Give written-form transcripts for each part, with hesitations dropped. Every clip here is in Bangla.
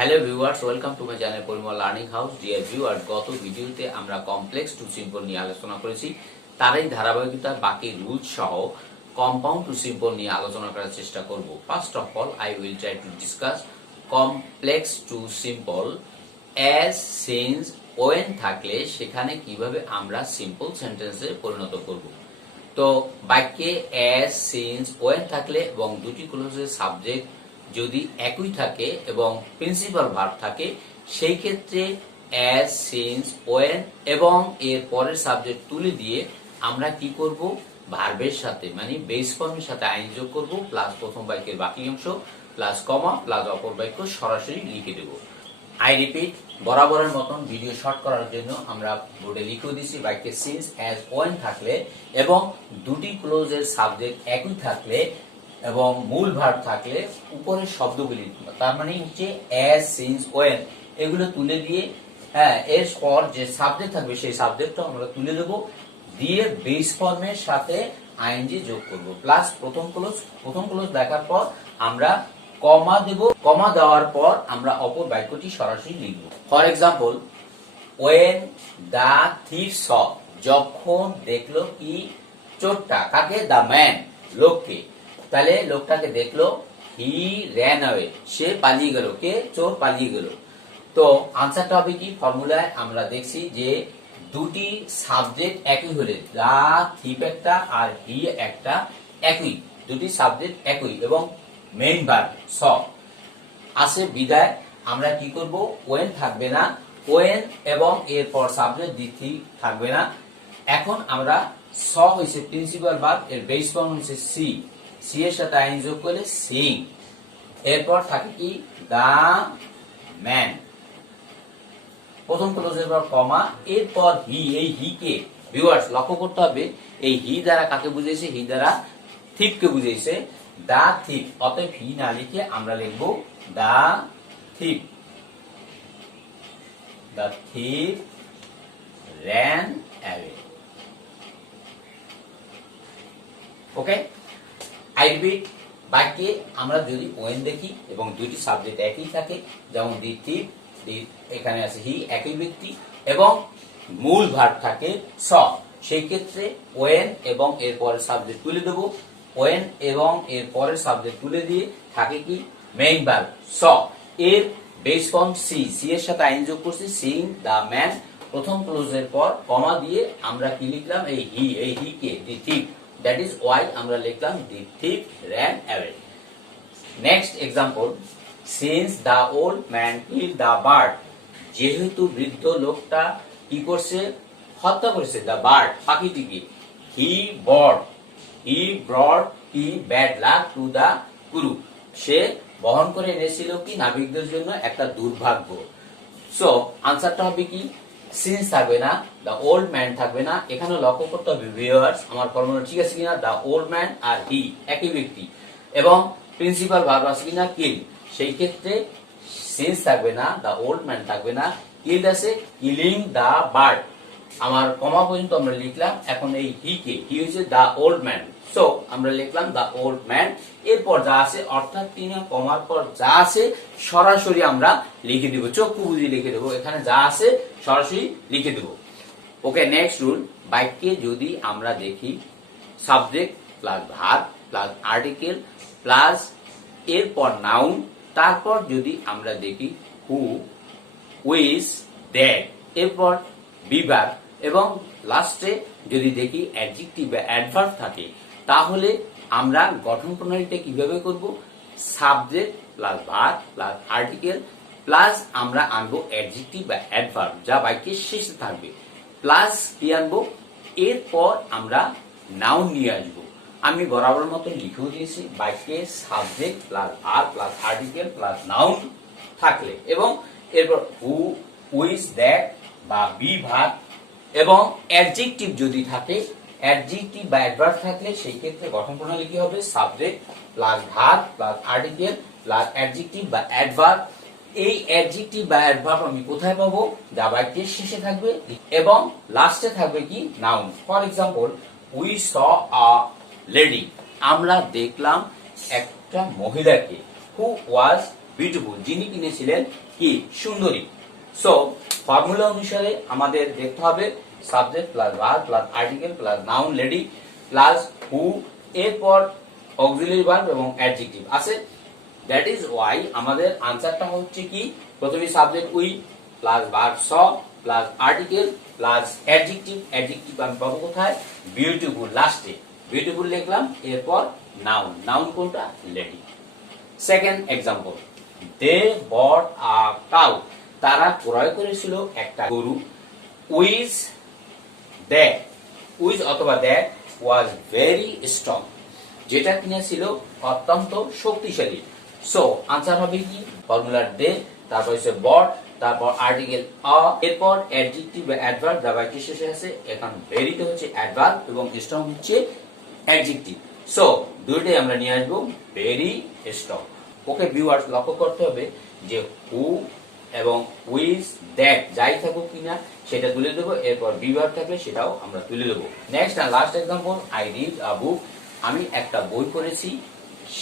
Hello viewers, welcome to my channel Parimal learning house. Dear viewers, গত ভিডিওতে আমরা কমপ্লেক্স টু সিম্পল নিয়ে আলোচনা করেছি। তারই ধারাবাহিকতা বাকি রুলস সহ কম্পাউন্ড টু সিম্পল নিয়ে আলোচনা করার চেষ্টা করব। First of all, I will try to discuss complex to simple as since when থাকলে সেখানে কিভাবে আমরা সিম্পল সেন্টেন্সে পরিণত করব। তো বাক্যে অ্যাজ সিন্স ওয়েন থাকলে এবং দুটি ক্লোজের সাবজেক্ট যদি একই থাকে এবং প্রিন্সিপাল ভার্ব থাকে, সেই ক্ষেত্রে অ্যাজ সিন্স ওয়েন এবং এর পরের সাবজেক্ট তুলে দিয়ে আমরা কি করব, ভার্বের সাথে মানে বেস ফর্মের সাথে আইন যোগ করব, প্লাস প্রথম বাক্যের বাকি অংশ প্লাস কমা প্লাস অপর বাক্য সরাসরি লিখে দেব। আই রিপিট, বরাবরের মতন ভিডিও শর্ট করার জন্য আমরা বোর্ডে লিখে দিচ্ছি বাক্যে সিন্স অ্যাজ ওয়েন থাকলে এবং দুটি ক্লোজের সাবজেক্ট একই থাকলে এবং মূল ভার্ব থাকলে উপরের শব্দগুলি, তার মানে হচ্ছে অ্যাজ সিন্স ওয়েন, এগুলো তুলে দিয়ে এর পর যে সাবজেক্ট থাকবে সেই সাবজেক্টটা আমরা তুলে দেব, দিয়ে বেস ফর্মের সাথে আইএনজি যোগ করব, প্লাস প্রথম ক্লোজ দেখার পর আমরা কমা দেব। কমা দেওয়ার পর আমরা অপর বাক্যটি সরাসরি লিখব। For example, when the thief saw, যখন দেখলো কি চোরটা, কাকে? দা ম্যান, লোককে। তাহলে লোকটাকে দেখলো, হি র্যান অ্যাওয়ে, সে পালিয়ে গেল। কে? চোর পালিয়ে গেল। তো আনসারটা হবে কি? ফর্মুলায় আমরা দেখছি যে দুটি সাবজেক্ট একই হলে, দা থিপ একটা আর হি একটা একই, দুটি সাবজেক্ট একই এবং মেইন ভার্ব স আছে বিদায় আমরা কি করব, ওয়েন থাকবে না, ওয়েন এবং এরপর সাবজেক্ট দিতি থাকবে না। এখন আমরা স হইছে প্রিন্সিপাল ভার্ব, এর বেস ফর্ম হচ্ছে সি, সি এর সাথে আইন যোগ করলে সিং। এরপর থাকে কি? দা ম্যান, প্রথম ক্লোজের পর কমা, এরপর হি। এই হি কে ভিউয়ার্স লক্ষ্য করতে হবে, এই হি দ্বারা কাকে বুঝাইছে? হি দ্বারা থিপ কে বুঝাইছে, দা থিপ। অতএব হি না লিখে আমরা লিখব the thief. The thief ran away. Okay, I repeat, বাক্যে আমরা যদি ওয়েন দেখি এবং দুইটি সাবজেক্ট একই থাকে, যেমন দি থিপ, এখানে আছে হি, একই ব্যক্তি, এবং মূল ভার্ব থাকে স, সেই ক্ষেত্রে ওয়েন এবং এর পরের সাবজেক্ট তুলে দেব। ওয়েন এবং এর পরের সাবজেক্ট তুলে দিয়ে থাকে কি? মেইন ভার্ব স, এর বেস ফর্ম সি, সি এর সাথে আইন যোগ করছি, সিং দা ম্যান। প্রথম ক্লোজের পর কমা দিয়ে আমরা কি লিখলাম? এই হি কে? The thief. That is why আমরা লিখলাম the thief ran away. Next example, since the old man kill the bird, যেহেতু বৃদ্ধ লোকটা কি করছে? হত্যা করেছে দা বার্ড, পাখিটিকে। হি ব্রড কি bad luck to the crew, সে বহন করে এনেছিল কি? নাবিকদের জন্য একটা দুর্ভাগ্য। সো আনসারটা হবে কি? সিন্স থাকবে না, দা ওল্ড ম্যান থাকবে না। এখানে লক্ষ্য করতে হবে ভিউয়ার্স, আমার ফর্মুলা ঠিক আছে কিনা? দা ওল্ড ম্যান আর হি একই ব্যক্তি এবং প্রিন্সিপাল ভার্ব আছে কিনা? কিল। সেই ক্ষেত্রে সিন্স থাকবে না, দা ওল্ড ম্যান থাকবে না, কিল আছে, কিলিং দা বার্ড। আমার কমা পর্যন্ত আমরা লিখলাম। এখন এই হি কে? হি হচ্ছে দা ওল্ড ম্যান, সো আমরা লিখলাম দা ওল্ড ম্যান। এরপর যা আছে, অর্থাৎ তিনি কমার পর যা আছে সরাসরি আমরা লিখে দেব, চক্ষু বুঝিয়ে লিখে দেব। এখানে যা আছে সরাসরি লিখে দেব। ওকে, নেক্সট রুল, বাক্যে যদি আমরা দেখি subject plus verb plus article plus এরপর নাউন, তারপর যদি আমরা দেখি হু, উইচ, দ্যাট, এরপর বিভাগ এবং লাস্টে যদি দেখি অ্যাডজেক্টিভ বা অ্যাডভার্ব থাকে, তাহলে আমরা গঠন প্রণালীটা কিভাবে করব? Subject plus verb plus article plus আমরা আনবো অ্যাডজেক্টিভ বা অ্যাডভার্ব, যা বাক্যের শেষে থাকবে, প্লাস কি আনবো? এরপর আমরা নাউন নিয়ে আসবো। আমি বরাবর মতো লিখেও দিয়েছি, বাক্যে subject plus verb plus article plus noun থাকলে এবং এরপর হু, হুইচ, দ্যাট বা বিভাগ এবং অ্যাডজেক্টিভ যদি থাকে, অ্যাডজেক্টিভ বা অ্যাডভার্ব থাকলে সেই ক্ষেত্রে গঠন প্রণালী কি হবে? Subject plus verb plus article plus adjective বা অ্যাডভার্ব। এই অ্যাডজেক্টিভ বা অ্যাডভার্ব আমি কোথায় পাবো? যা বাক্যের শেষে থাকবে এবং লাস্টে থাকবে কি? Noun. For example, we saw a lady, আমরা দেখলাম একটা মহিলাকে, হু ওয়াজ বিউটিফুল, যিনি কিনেছিলেন কি সুন্দরী। সো ফর্মুলা অনুসারে আমাদের দেখতে হবে subject plus verb plus article plus noun lady plus who, এরপর অক্সিলারি ভার্ব এবং অ্যাডজেক্টিভ আছে। দ্যাট ইজ ওয়াই আমাদের আনসারটা হচ্ছে কি, প্রথমে subject we plus verb saw plus article plus adjective, adjective আমি পাবো কোথায়, বিউটিফুল, লাস্টে বিউটিফুল লিখলাম, এরপর নাউন, নাউন কোনটা, lady. Second example, they bought a cow, তারা ক্রয় করেছিল একটা গরু, উইজ দ্যাট, উইজ অথবা দ্যাট ওয়াজ ভেরি স্ট্রং, যেটা কিনেছিল অত্যন্ত শক্তিশালী। সো আনসার হবে কি, ফর্মুলার দে, তারপর হচ্ছে বট, তারপর আর্টিকেল আ, এরপর অ্যাডজেক্টিভ বা অ্যাডভার্ব যা বাক্যের শেষে আছে, এখন ভেরিতে হচ্ছে অ্যাডভার্ব এবং স্ট্রং হচ্ছে অ্যাডজেক্টিভ। সো দুইটাই আমরা নিয়ে আসবো ভেরি স্ট্রং। ওকে ভিউয়ার্স, লক্ষ্য করতে হবে যে হু এবং উইজ দ্যাট যাই থাকুক কিনা সেটা তুলে দেবো, এরপর বিভার্ব থাকলে সেটাও আমরা তুলে দেবো। নেক্সট আর last example, I read a book, আমি একটা বই পড়েছি,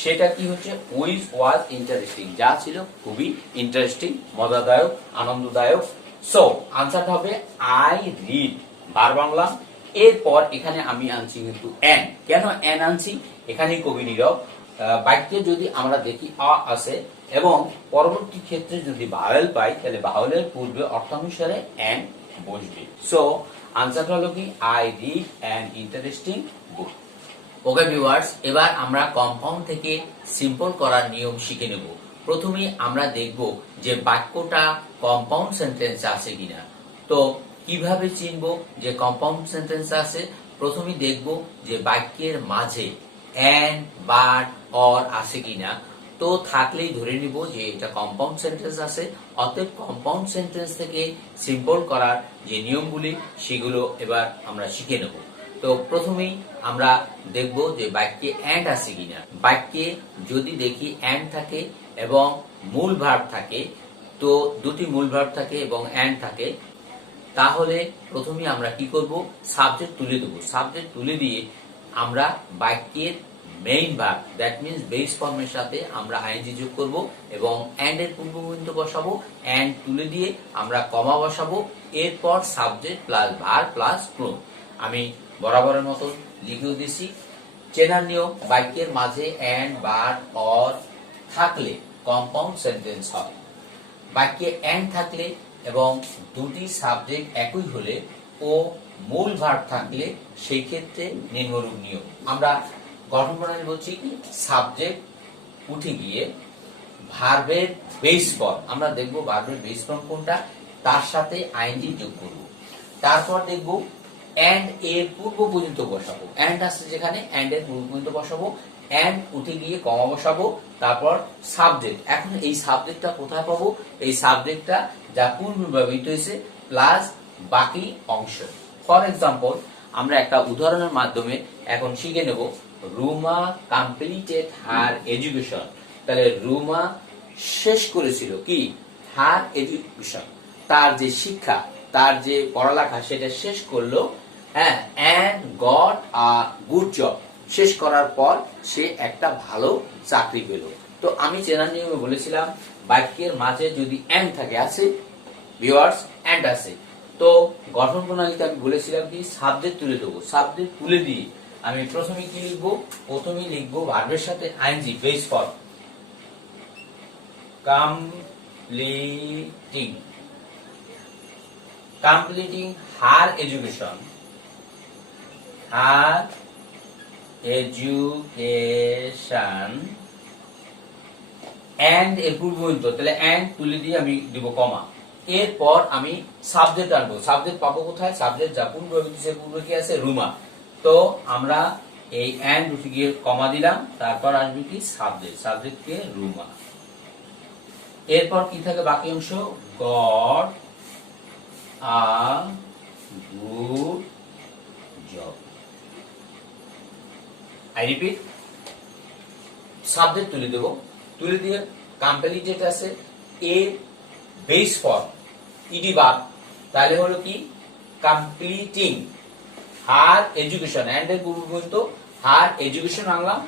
সেটা কি হচ্ছে উইচ ওয়াজ ইন্টারেস্টিং, যা ছিল খুবই ইন্টারেস্টিং, মজাদায়ক, আনন্দদায়ক। সো আনসারটা হবে আই রিড, ভার্ব আনলাম, এরপর এখানে আমি আনছি কিন্তু এন। কেন এন আনছি, এখানে কবি নীরব, বাক্যে যদি আমরা দেখি আ আছে এবং পরবর্তী ক্ষেত্রে যদি ভাওয়েল পাই তাহলে ভাওয়েলের পূর্বে অর্থানুসারে এন বসবে। সো আনসারটা হলো কি, I read an interesting book. Okay viewers, এবার আমরা কম্পাউন্ড থেকে সিম্পল করার নিয়ম শিখে নেব। প্রথমে আমরা দেখব যে বাক্যটা কম্পাউন্ড সেন্টেন্স আছে কিনা। তো কিভাবে চিনব যে কম্পাউন্ড সেন্টেন্স আছে, প্রথমে দেখব যে বাক্যের মাঝে এন্ড, বাট, অর আছে কিনা। তো থাকলেই ধরে নিব যে এটা কম্পাউন্ড সেন্টেন্স আছে। অতএব কম্পাউন্ড সেন্টেন্স থেকে সিম্পল করার যে নিয়মগুলি সেগুলো এবার আমরা শিখে নেব। তো প্রথমেই আমরা দেখব যে বাক্যে এন্ড আছে কিনা। বাক্যে যদি দেখি এন্ড থাকে এবং মূল ভার্ব থাকে, তো দুটি মূল ভার্ব থাকে এবং এন্ড থাকে, তাহলে প্রথমে আমরা কি করব, সাবজেক্ট তুলে দেব। সাবজেক্ট তুলে দিয়ে আমরা বাক্যের main verb that means base ফর্মের সাথে আমরা আইএনজি যোগ করব এবং এন্ড এর পূর্ববিন্দু বসাবো, এন্ড তুলে দিয়ে আমরা কমা বসাবো, এরপর subject plus verb plus prone. আমি বরাবরের মতো লিখেও দিছি। চেনার নিয়ম, বাক্যের মাঝে এন্ড, বাট, অর থাকলে কম্পাউন্ড সেন্টেন্স হয়। বাক্যে এন্ড থাকলে এবং দুটি সাবজেক্ট একই হলে ও মূল ভার্ব থাকলে সেই ক্ষেত্রে নিম্নরূপ নিয়ম। আমরা গঠন প্রণালী বলছি কি, সাবজেক্ট উঠে গিয়ে ভার্বের বেস ফর্ম, আমরা দেখব ভার্বের বেস ফর্ম কোনটা, তার সাথে আইএনজি যোগ করব। তারপর দেখব এন্ড এর পূর্ব পর্যন্ত বসাবো, এন্ড আসছে যেখানে এন্ড এর পূর্ব পর্যন্ত বসাবো, এন্ড উঠে গিয়ে কমা বসাবো, তারপর সাবজেক্ট। এখন এই সাবজেক্টটা কোথায় পাবো, এই সাবজেক্টটা যা পূর্বে ব্যবহৃত হয়েছে প্লাস বাকি অংশ। ফর এক্সাম্পল, আমরা একটা উদাহরণের মাধ্যমে এখন শিখে নেব, রুমা কমপ্লিটেড হার এডুকেশন। তাহলে রুমা শেষ করেছিল কি, হার এডুকেশন, তার যে শিক্ষা, তার যে পড়ালেখা সেটা শেষ করলো, হ্যাঁ, and got a good job, শেষ করার পর সে একটা ভালো চাকরি পেল। তো আমি চেনার নিয়মে বলেছিলাম বাক্যের মাঝে যদি এন্ড থাকে, আছে ভিউয়ার্স, এন্ড আছে, তো গঠন প্রণালীতে আমি বলেছিলাম কি সাবজেক্ট তুলে দেবো। সাবজেক্ট তুলে দিয়ে আমি প্রথমে কি লিখবো, প্রথমেই লিখবো ভার্বের সাথে ING base form, completing, completing her education, her education, and এর পূর্ববর্তী, তাহলে এন্ড তুলে দিয়ে আমি দিব কমা, এরপর আমি সাবজেক্ট আনবো। সাবজেক্ট পাবো কোথায়, সাবজেক্ট যা পূর্বে কি আছে, রুমা। তো আমরা এই এন্ড উঠে গিয়ে কমা দিলাম, তারপর আসবে কি সাবজেক্ট, সাবজেক্টকে রুমা, এরপর কি থাকে বাকি অংশ, got a good job. I repeat, subject তুলে দেব, তুলে দিয়ে কমপ্লিটেড আছে, এ বেস ফর্ম ইডি ভার্ব, তাহলে হলো কি কমপ্লিটিং হার এডুকেশন, এন্ড এর পূর্ব পর্যন্ত হার এডুকেশন আনলাম,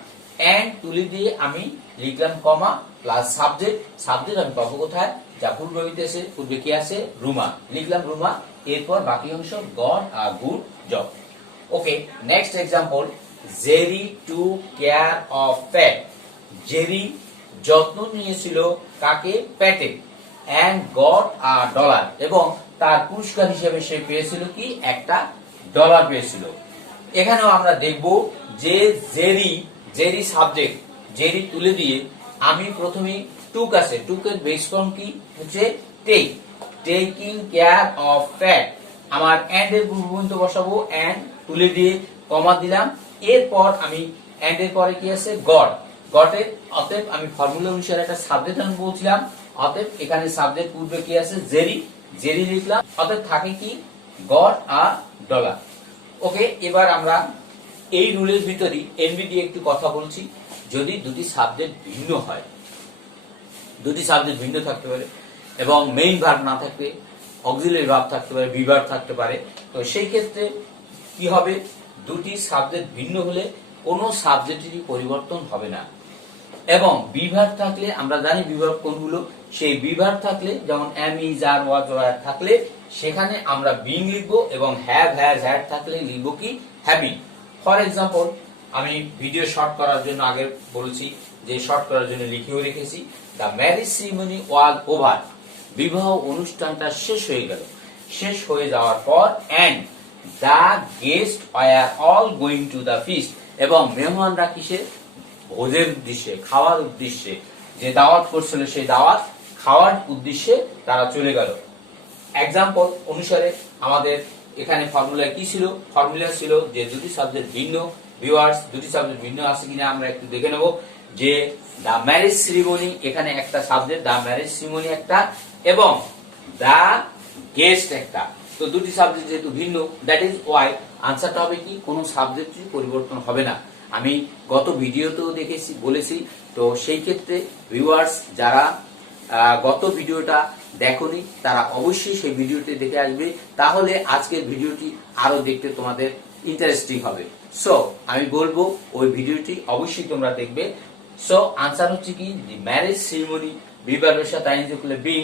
এন্ড তুলে দিয়ে আমি লিখলাম কমা, প্লাস সাবজেক্ট, সাবজেক্ট আমি পাবো কোথায়, যা পূর্বে এসে পূর্বে কি আছে, রুমা, লিখলাম রুমা, এরপর বাকি অংশ got a good job. Okay, next example, Jerry took care of Pat, Jerry যত্ন নিয়েছিল কাকে, প্যাটে, এন্ড গট আ ডলার, এবং তার পুরস্কার হিসেবে সে পেয়েছিল কি, একটা ডলার পেয়েছিল। এখানেও আমরা দেখব যে জেরি, জেরি সাবজেক্ট, জেরি তুলে দিয়ে আমি প্রথমে টুক আছে, টুকের বেস ফর্ম কি হচ্ছে টেক, টেকিং কেয়ার অফ প্যাট, আমার এন্ড এর পূর্ববর্তী বসাবো, এন্ড তুলে দিয়ে কমা দিলাম, এরপর আমি এন্ড এর পরে কি আছে, গড, গটের, অতএব আমি ফর্মুলা অনুসারে একটা সাবজেক্ট আমি বলছিলাম, অতএব এখানে সাবজেক্ট পূর্বে কি আছে, জেরি, জেরি লিখলাম, অতএব থাকে কি, গড আ ডলার। ওকে, এবার আমরা এই রুলের ভিতরই এনবি দিয়ে একটু কথা বলছি। যদি দুটি সাবজেক্ট ভিন্ন হয়, দুটি সাবজেক্ট ভিন্ন থাকতে পারে এবং মেইন ভার্ব না থাকবে, অক্সিলারি ভার্ব থাকতে পারে, বি ভার্ব থাকতে পারে, তো সেই ক্ষেত্রে কি হবে, দুটি সাবজেক্ট ভিন্ন হলে কোনো সাবজেক্টেরই পরিবর্তন হবে না। এবং বি ভার্ব থাকলে আমরা জানি বি ভার্ব কোনগুলো, সেই বি ভার্ব থাকলে যেমন am, is, are, was, were থাকলে সেখানে আমরা বিং লিখবো, এবং হ্যাভ, হ্যাজ, হ্যাড থাকলে লিখবো কি, হ্যাভিং। ফর এক্সাম্পল, আমি ভিডিও শর্ট করার জন্য আগে বলেছি যে শর্ট করার জন্য লিখেও রেখেছি, the marriage ceremony was over, বিবাহ অনুষ্ঠানটা শেষ হয়ে গেল, শেষ হয়ে যাওয়ার পর, and the guest were all going to the feast, এবং মেহমানরা কিসে, ভোজের উদ্দেশ্যে, খাওয়ার উদ্দেশ্যে, যে দাওয়াত করছিল সেই দাওয়াত খাওয়ার উদ্দেশ্যে তারা চলে গেল। এক্সাম্পল অনুসারে আমাদের এখানে ফর্মুলা কি ছিল, ফর্মুলা ছিল যে দুটি সাবজেক্ট ভিন্ন, ভিউয়ার্স দুটি সাবজেক্ট ভিন্ন আছে কিনা আমরা একটু দেখে নেব, যে দা ম্যারেজ সেরিমনি, এখানে একটা সাবজেক্ট দা ম্যারেজ সেরিমনি একটা, এবং দা গেস্ট একটা, তো দুটি সাবজেক্ট যেহেতু ভিন্ন, দ্যাট ইজ ওয়াই আনসারটা হবে কি, কোনো সাবজেক্টই পরিবর্তন হবে না। আমি গত ভিডিওতেও দেখেছি, বলেছি, তো সেই ক্ষেত্রে ভিউয়ার্স যারা গত ভিডিওটা দেখোনি তারা অবশ্যই সেই ভিডিওটি দেখে আসবে, তাহলে আজকের ভিডিওটি আরো দেখতে তোমাদের ইন্টারেস্টিং হবে। সো আমি বলবো ওই ভিডিওটি অবশ্যই তোমরা দেখবে। সো আনসার হচ্ছে কি, দি ম্যারেজ সেরিমনি, বিবাহের সাথে আইনজি করলে বিং,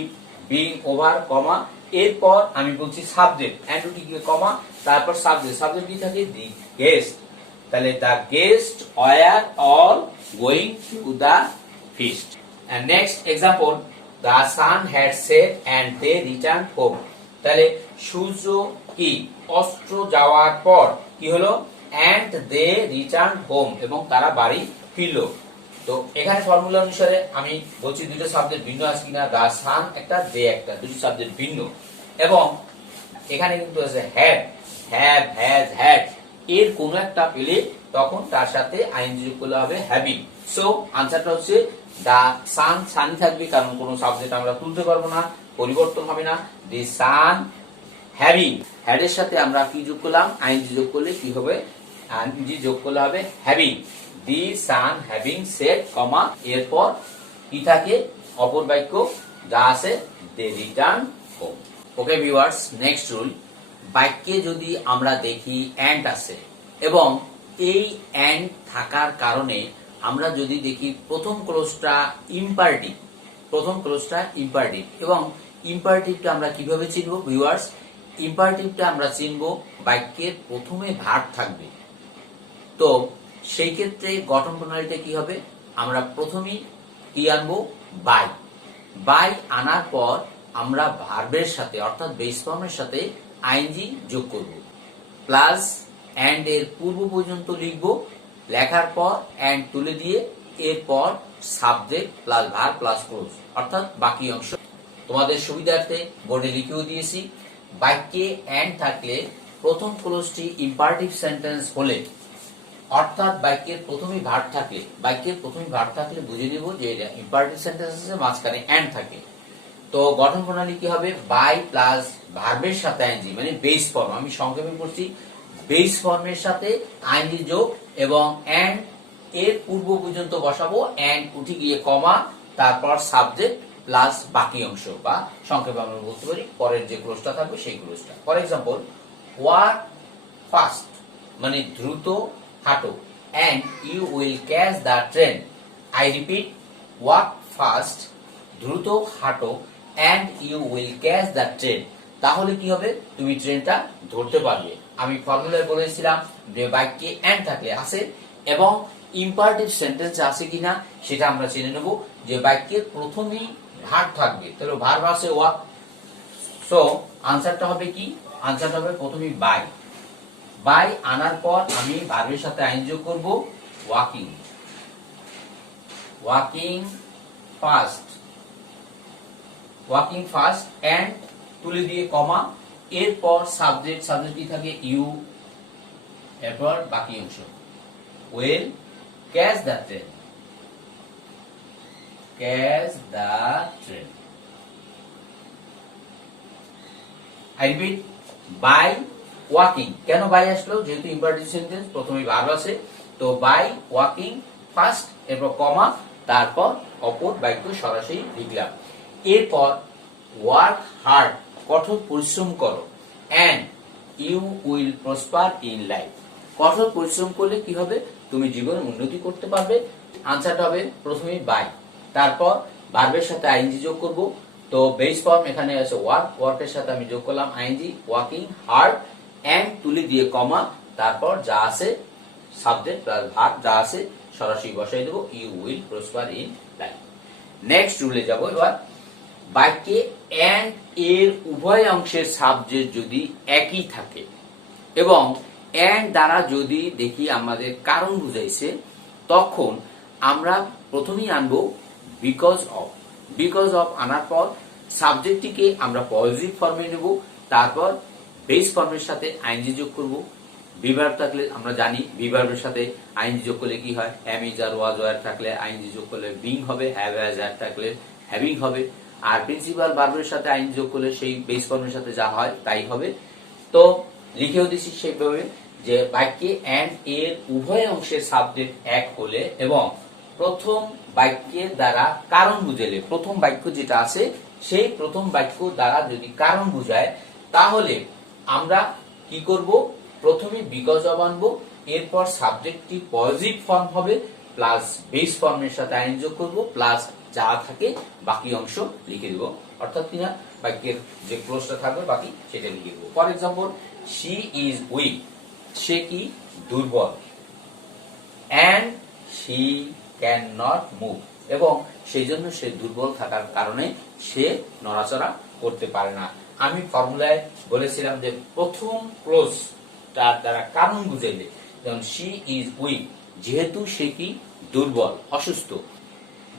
বিং ওভার, কমা, এরপর আমি বলছি সাবজেক্ট, এন্ড দুটি কমা, তারপর সাবজেক্ট, সাবজেক্ট কি থাকে, দি গেস্ট, তাহলে the guest were all going to the feast. And next example, the sun had set and they return home, তাহলে সূর্য কি অস্ত যাওয়ার পর কি হলো, এন্ড দে রিটার্ন হোম, এবং তারা বাড়ি ফিরল। তো এখানে ফর্মুলা অনুসারে আমি বলছি দুটো সাবজেক্ট ভিন্ন আছে কিনা, দ্য সান একটা, দে একটা, দুটি সাবজেক্ট ভিন্ন, এবং এখানে কিন্তু আছে হ্যাড, হ্যাভ, হ্যাজ, হ্যাড, এর কোন একটা পেলে তখন তার সাথে আইএনজি যোগ করলে হবে হ্যাভিং। সো আনসারটা হচ্ছে দা সান, সানই থাকবে কারণ কোন সাবজেক্ট আমরা তুলতে পারবো না, পরিবর্তন হবে না। দি সান হ্যাভিং, হ্যাড এর সাথে আমরা কি যোগ করলাম, আইএনজি যোগ করলে কি হবে, আইএনজি যোগ করলে হবে having, the sun having set, comma, এরপর কি থাকে, অপর বাক্য যা আছে, they return home. Okay viewers, next rule, বাক্যে যদি আমরা দেখি এন্ড আছে এবং এই এন্ড থাকার কারণে আমরা যদি দেখি প্রথম ক্লোজটা ইম্পারেটিভ, প্রথম ক্লোজটা ইম্পারেটিভ, এবং ইম্পারেটিভটা আমরা কিভাবে চিনব ভিউয়ার্স, ইম্পারেটিভটা আমরা চিনব বাক্যের প্রথমে ভার্ব থাকবে। তো সেই ক্ষেত্রে গঠন প্রণালীটা কি হবে, আমরা প্রথমেই কি আনবো, বাই, বাই আনার পর আমরা ভার্বের সাথে অর্থাৎ বেস ফর্মের সাথে আইএনজি যোগ করব, প্লাস এন্ড এর পূর্ব পর্যন্ত লিখব, লেখার পর এন্ড তুলে দিয়ে এরপর subject plus verb plus close, অর্থাৎ বাকি অংশ তোমাদের সুবিধার্থে বোর্ডে লিখেও দিয়েছি। বাক্যে এন্ড থাকলে প্রথম ক্লোজটি ইম্পারেটিভ সেন্টেন্স হলে, অর্থাৎ বাক্যের প্রথমেই ভার্ব থাকলে, বাক্যের প্রথমেই ভার্ব থাকলে বুঝে নেব যে এটা ইম্পারেটিভ সেন্টেন্স আছে, মাঝখানে এন্ড থাকে। তো গঠন প্রণালী কি হবে, বাই প্লাস ভার্বের সাথে আইএনজি, মানে বেস ফর্ম, আমি সংক্ষেপে করছি, বেস ফর্মের সাথে আইএনজি যোগ, এবং এন্ড এর পূর্ব পর্যন্ত বসাবো, এন্ড উঠে গিয়ে কমা, তারপর সাবজেক্ট প্লাস বাকি অংশ, বা সংক্ষেপে আমরা বলতে পারি পরের যে ক্লোজটা থাকবে সেই ক্লোজটা। ফর এক্সাম্পল, ওয়াক ফাস্ট মানে দ্রুত হাঁটো, and you will catch the train, I repeat, walk fast, দ্রুত হাঁটো, and you will catch the train, তাহলে কি হবে, তুমি ট্রেনটা ধরতে পারবে। আমি ফর্মুলায় বলেছিলাম যে বাক্যে অ্যান্ড থাকলে আছে এবং ইম্পারেটিভ সেন্টেন্স আছে কিনা সেটা আমরা জেনে নেব। যে বাক্যের প্রথমেই ভার্ব থাকবে, তাহলে ভার্ব আছে ওয়াক, সো আনসারটা হবে কি, আনসারটা হবে প্রথমেই বাই। বাই আনার পর আমি ভার্বের সাথে আইন যোগ করব, walking, walking fast, walking fast, and তুলে দিয়ে কমা, এরপর সাবজেক্ট, সাবজেক্ট কি থাকে ইউ, এরপর বাকি অংশ will catch the train, catch the train. I repeat, by walking, কেন বাই আসলো, যেহেতু ইম্পারেটিভ সেন্টেন্স প্রথমে ভার্ব আছে, তো বাই ওয়াকিং ফার্স্ট, এরপর কমা, তারপর অপর বাক্য সরাসরি লিখলাম। এরপর ওয়ার্ক হার্ড, কঠোর পরিশ্রম করো, and you will prosper in life, কঠোর পরিশ্রম করলে কি হবে, তুমি জীবনে উন্নতি করতে পারবে। আনসারটা হবে প্রথমে বাই, তারপর ভার্বের সাথে আইএনজি যোগ করব। তো বেস ফর্ম এখানে আছে ওয়ার্ক, ওয়ার্কের সাথে আমি যোগ করলাম আইএনজি, ওয়াকিং হার্ড, এন্ড তুলে দিয়ে কমা, তারপর যা আছে সাবজেক্ট প্লাস ভার্ব যা আছে সরাসরি বসাই দেব, you will prosper in life. Next রুলে যাব। এবার বাক্যে এন্ড এর উভয় অংশের সাবজেক্ট যদি একই থাকে এবং এন্ড দ্বারা যদি দেখি আমাদের কারণ বুঝাইছে, তখন আমরা প্রথমেই আনবো বিকজ অফ। বিকজ অফ আনার পর সাবজেক্টটিকে আমরা পজিটিভ ফর্মে নেব, তারপর বেস ফর্মের সাথে আইএনজি যোগ করব। বিভার্ব থাকলে আমরা জানি বিভার্বের সাথে আইএনজি যোগ করলে কি হয়, am is are was were থাকলে আইএনজি যোগ করলে বিং হবে, হ্যাভ হ্যাজ হ্যাড থাকলে হ্যাভিং হবে, আর প্রিন্সিপাল ভার্বের সাথে আইএনজি যোগ করলে সেই বেস ফর্মের সাথে যা হয় তাই হবে। তো লিখেও দিছি সেইভাবে যে বাক্যে এন্ড এর উভয় অংশের সাবজেক্ট এক হলে এবং প্রথম বাক্যের দ্বারা কারণ বুঝাইলে, প্রথম বাক্য যেটা আছে সেই প্রথম বাক্য দ্বারা যদি কারণ বুঝায়, তাহলে আমরা কি করব, প্রথমে বিকজ অফ আনবো, এরপর সাবজেক্টটি পজিটিভ ফর্ম হবে, প্লাস বেস ফর্মের সাথে আইন যোগ করবো, প্লাস যা থাকে বাকি অংশ লিখে দেব, অর্থাৎ কিনা বাক্যের যে ক্লোজটা থাকবে বাকি সেটা লিখে দেবো। For example, she is weak, সে কি দুর্বল, and she can not move, এবং সেই জন্য সে দুর্বল থাকার কারণে সে নড়াচড়া করতে পারে না। আমি ফর্মুলায় বলেছিলাম যে প্রথম ক্লোজ তার দ্বারা কারণ বুঝাইলে, যেমন শি ইজ উইক, যেহেতু সে কি দুর্বল, অসুস্থ,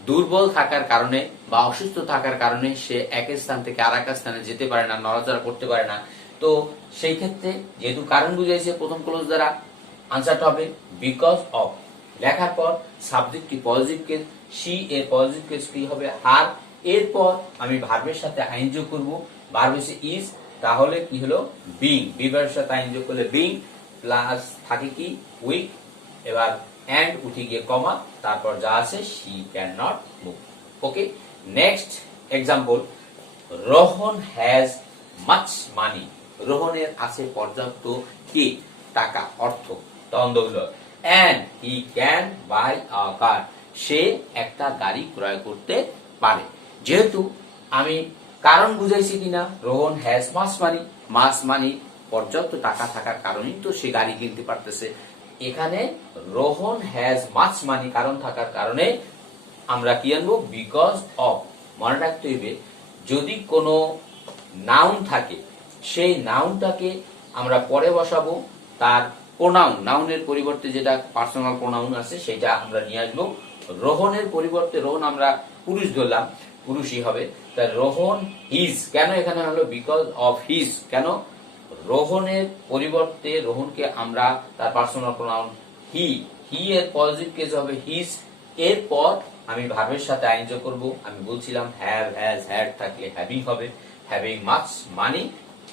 দুর্বল থাকার কারণে বা অসুস্থ থাকার কারণে সে এক স্থান থেকে আর এক স্থানে যেতে পারে না, নড়াচড়া করতে পারে না। তো সেই ক্ষেত্রে যেহেতু কারণ বুঝাইছে প্রথম ক্লোজ দ্বারা, আনসারটা হবে বিকজ অফ। লেখার পর সাবজেক্টটি পজিটিভ কেস, শি এর পজিটিভ কেস কি হবে হার, এরপর আমি ভার্বের সাথে আইন যোগ করব, ভার্ব হচ্ছে ইজ, তাহলে কি হলো বিং, বিভার্বের সাথে আইন যোগ করলে বিং, প্লাস থাকে কি উইক, এবার এন্ড উঠে গিয়ে কমা, তারপর যা আছে she can not move. Okay, next example, Rohan has much money, রোহনের আছে পর্যাপ্ত কি টাকা, অর্থ, ধন দৌলত, and he can buy a car, সে একটা গাড়ি ক্রয় করতে পারে। যেহেতু আমি কারণ বুঝাইছি কিনা, Rohan has much money, much money পর্যাপ্ত টাকা থাকার কারণেই তো সে গাড়ি কিনতে পারতেছে। এখানে রোহন হ্যাজ মাচ মানি কারণ থাকার কারণে আমরা কি আনবো, বিকজ অফ। মনে রাখতে হইবে যদি কোনো নাউন থাকে, সেই নাউনটাকে আমরা পরে বসাবো, তার প্রোনাউন, নাউনের পরিবর্তে যেটা পার্সোনাল প্রোনাউন আছে সেটা আমরা নিয়ে আসবো। রোহনের পরিবর্তে, রোহন আমরা পুরুষ ধরলাম, পুরুষই হবে, তাই রোহন হিজ, কেন এখানে হলো বিকজ অফ হিজ, কেন রোহনের পরিবর্তে রোহনকে আমরা তার পার্সোনাল প্রোনাউন হি, হি এর পজিটিভ কেস হবে হিজ, এরপর আমি ভার্বের সাথে আইন যোগ করব। আমি বলছিলাম হ্যাভ হ্যাজ হ্যাড থাকলে হ্যাভিং হবে, হ্যাভিং মাচ মানি।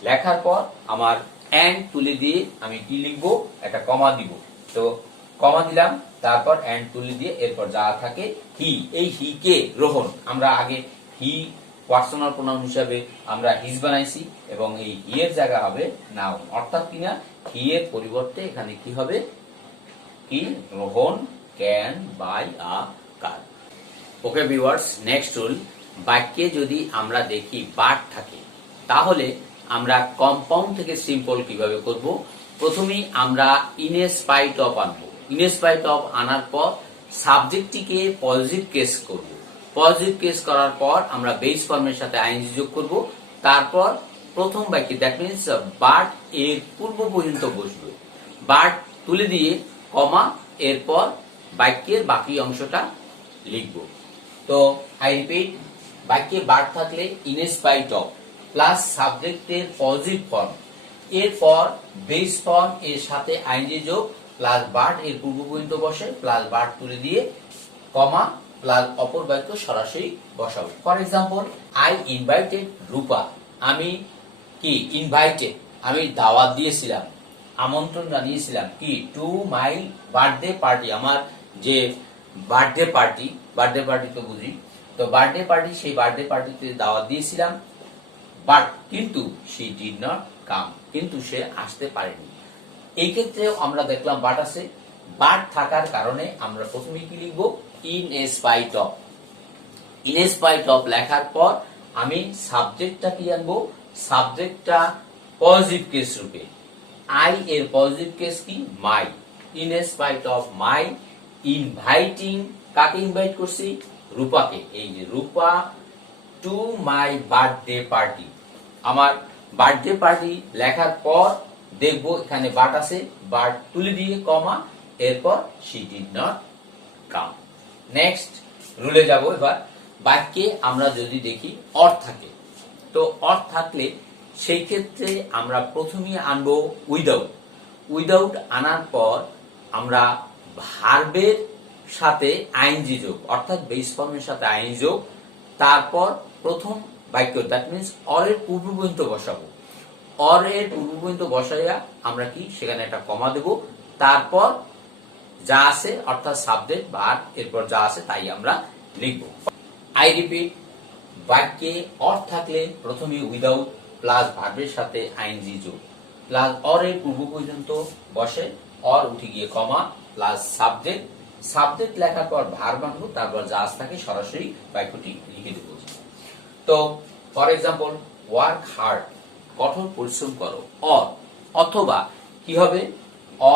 লেখার পর আমার এন্ড তুলে দিয়ে আমি কি লিখবো, একটা কমা দিব, তো কমা দিলাম, তারপর এন্ড তুলে দিয়ে এরপর যা থাকে হি, এই হি কে রোহন, আমরা আগে হি পার্সোনাল প্রোনাউন হিসাবে আমরা হিজ বানাইছি এবং এই হি এর জায়গা হবে নাউন, অর্থাৎ কিনা হি এর পরিবর্তে এখানে কি হবে, কি Rohan can buy a car. Okay viewers, next rule, বাক্যে যদি আমরা দেখি বাট থাকে তাহলে আমরা কম্পাউন্ড থেকে সিম্পল কিভাবে করব। প্রথমেই আমরা ইন স্পাইট অফ আনবো। ইন স্পাইট অফ আনার পর সাবজেক্টটিকে পজিটিভ কেস করব। পজিটিভ কেস করার পর আমরা বেস ফর্মের সাথে আইএনজি যোগ করব। তারপর প্রথম বাক্যে দ্যাট মিনস বাট এর পূর্ব পর্যন্ত বসবে। বাট তুলে দিয়ে কমা, এরপর বাক্যের বাকি অংশটা লিখব। তো আই রিপিট, বাক্যে বাট থাকলে ইন স্পাইট অফ প্লাস সাবজেক্টের পজিটিভ ফর্ম, এরপর বেস ফর্ম এর সাথে আইএনজি যোগ প্লাস বাট এর পূর্ব পর্যন্ত বসে প্লাস বাট তুলে দিয়ে কমা প্লাস অপর বাক্য সরাসরি বসাবো। ফর এক্সাম্পল, আই ইনভাইটেড রূপা। আমি কি ইনভাইটেড, আমি দাওয়াত দিয়েছিলাম, আমন্ত্রণ জানিয়েছিলাম কি টু মাই বার্থডে পার্টি, আমার যে বার্থডে পার্টি তো বুঝি, তো বার্থডে পার্টি, সেই বার্থডে পার্টিতে দাওয়াত দিয়েছিলাম, বাট কিন্তু শি ডিড নট কাম, কিন্তু সে আসতে পারেনি। এই ক্ষেত্রে আমরা দেখলাম বাট আছে। বাট থাকার কারণে আমরা প্রথমে কি লিখব, in spite of. In spite of লেখার পর আমি সাবজেক্টটা কি আনবো, সাবজেক্টটা পজিটিভ কেস রূপে। আই এর পজিটিভ কেস কি, my. In spite of my inviting, কাকে ইনভাইট করছি, রূপাকে। এই যে Rupa to my birthday party, আমার বার্থডে পার্টি লেখার পর দেখবো এখানে বাট আছে, বাট তুলে দিয়ে কমা, এরপর she did not come. Next রুলে যাব। এবার বাক্যে আমরা যদি দেখি অর থাকে, তো অর থাকলে সেই ক্ষেত্রে আমরা প্রথমেই আনবো উইদাউট। উইদাউট আনার পর আমরা ভার্বের সাথে আইএনজি যোগ, অর্থাৎ বেস ফর্মের সাথে আইএনজি যোগ, তারপর প্রথম বাক্য দ্যাট মিনস অর এর পূর্ব পর্যন্ত বসাবো। অর এর পূর্ব পর্যন্ত বসাইয়া আমরা কি সেখানে একটা কমা দেব, তারপর যা আছে অর্থাৎ সাবজেক্ট ভার্ব, এরপর যা আছে তাই আমরা লিখব। আই রিপিট, বাক্যে অর থাকলে প্রথমে উইদাউট প্লাস ভার্বের সাথে আইএনজি যোগ প্লাস অর এর পূর্ব পর্যন্ত বসে, অর উঠে গিয়ে কমা প্লাস সাবজেক্ট, সাবজেক্ট লেখার পর ভার্ব আনবো, তারপর যা আছে তাকে সরাসরি বাক্যটি লিখে দেব। তো ফর এক্সাম্পল, ওয়ার্ক হার্ড, কঠোর পরিশ্রম করো, অর অথবা কি হবে,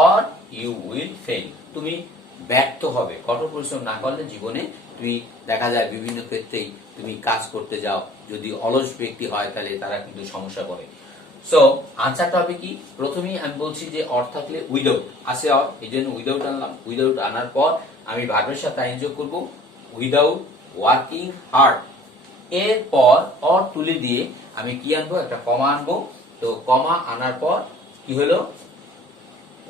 অর ইউ উইল ফেল, তুমি ব্যর্থ হবে। কঠোর পরিশ্রম না করলে জীবনে তুমি দেখা যায় বিভিন্ন ক্ষেত্রেই তুমি কাজ করতে যাও, যদি অলস ব্যক্তি হয় তাহলে তারা কিন্তু সমস্যা করে। সো আনসারটা হবে কি, প্রথমেই আমি বলছি যে অর থাকলে উইদাউট আছে, অর এই জন্য উইদাউট আনলাম। উইদাউট আনার পর আমি ভার্বের সাথে আইন যোগ করবো, উইদাউট ওয়ার্কিং হার্ড, এরপর অর তুলে দিয়ে আমি কি আনবো, একটা কমা আনবো। তো কমা আনার পর কি হলো,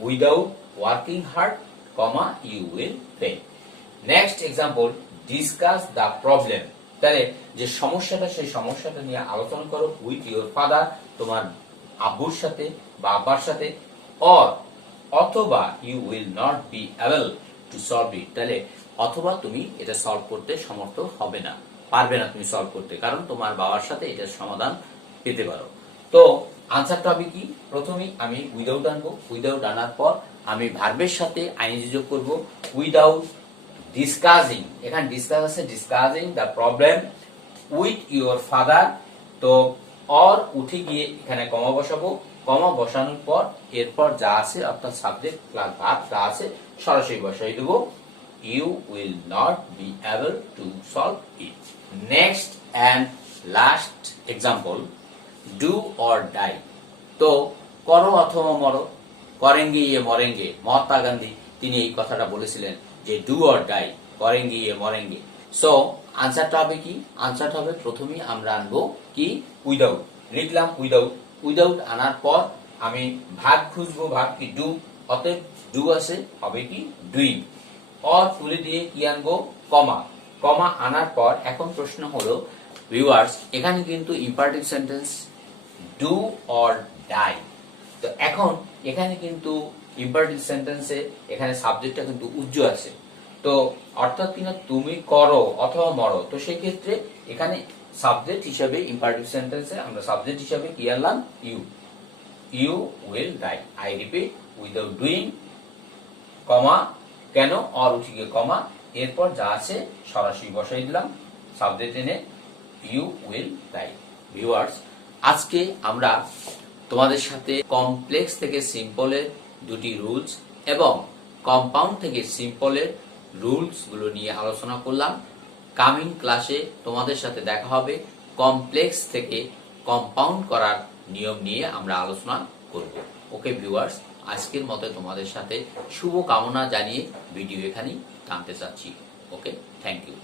without working hard comma you will fail. Next example, discuss the problem, তাহলে যে সমস্যাটা সেই সমস্যাটা নিয়ে আলোচনা করো উইথ ইউর ফাদার, তোমার আব্বুর সাথে বা আব্বার সাথে, অর অথবা you will not be able to solve it, তাহলে অথবা তুমি এটা সলভ করতে সমর্থ হবে না, পারবে না তুমি সলভ করতে, কারণ তোমার বাবার সাথে এটার সমাধান পেতে পারো। তো আনসারটা হবে কি, প্রথমেই আমি উইদাউট আনবো। উইদাউট আনার পর আমি ভার্বের সাথে আইএনজি যোগ করবো, উইদাউট ডিসকাসিং, এখানে ডিসকাস আছে, discussing the problem with your father, তো অর উঠে গিয়ে এখানে কমা বসাবো। কমা বসানোর পর এরপর যা আছে অর্থাৎ সাবজেক্ট প্লাস ভার্ব যা আছে সরাসরি বসাই দেবো, you will not be able to solve it. Next and last example, do or die, তো করো অথবা মরো, করেঙ্গে ইয়ে মরেঙ্গে, মহাত্মা গান্ধী তিনি এই কথাটা বলেছিলেন যে ডু অর ডাই, করেঙ্গে ইয়ে মরেঙ্গে। সো আনসারটা হবে কি, আনসারটা হবে প্রথমেই আমরা আনবো কি, উইদাউট, লিখলাম উইদাউট। উইদাউট আনার পর আমি ভাগ খুঁজবো, ভাগ কি ডু, অতএব ডু আছে, হবে কি ডুইং। অর তুলে দিয়ে কি আনবো, কমা। কমা আনার পর এখন প্রশ্ন হলো ভিউয়ার্স, এখানে কিন্তু imperative sentence do or die, তো এখন এখানে কিন্তু ইম্পারেটিভ সেন্টেন্সে এখানে সাবজেক্টটা কিন্তু উজ্জ্ব আছে, তো অর্থাৎ কিনা তুমি করো অথবা মরো, তো সেই ক্ষেত্রে এখানে সাবজেক্ট হিসাবে ইম্পারেটিভ সেন্টেন্সে আমরা সাবজেক্ট হিসাবে কি আনলাম, you. You will die, I repeat, without doing কমা, কেন অর উঠে গিয়ে কমা, এরপর যা আছে সরাসরি বসাই দিলাম, সাবজেক্ট এনে ইউ উইল রাইট। ভিউয়ার্স, আজকে আমরা তোমাদের সাথে কমপ্লেক্স থেকে সিম্পলের দুটি রুলস এবং কম্পাউন্ড থেকে সিম্পলের রুলস গুলো নিয়ে আলোচনা করলাম। কামিং ক্লাসে তোমাদের সাথে দেখা হবে কমপ্লেক্স থেকে কম্পাউন্ড করার নিয়ম নিয়ে আমরা আলোচনা করব। ওকে ভিউয়ার্স, আজকের মতো তোমাদের সাথে শুভ কামনা জানিয়ে ভিডিও এখানেই টানতে চাচ্ছি। ওকে, থ্যাংক ইউ।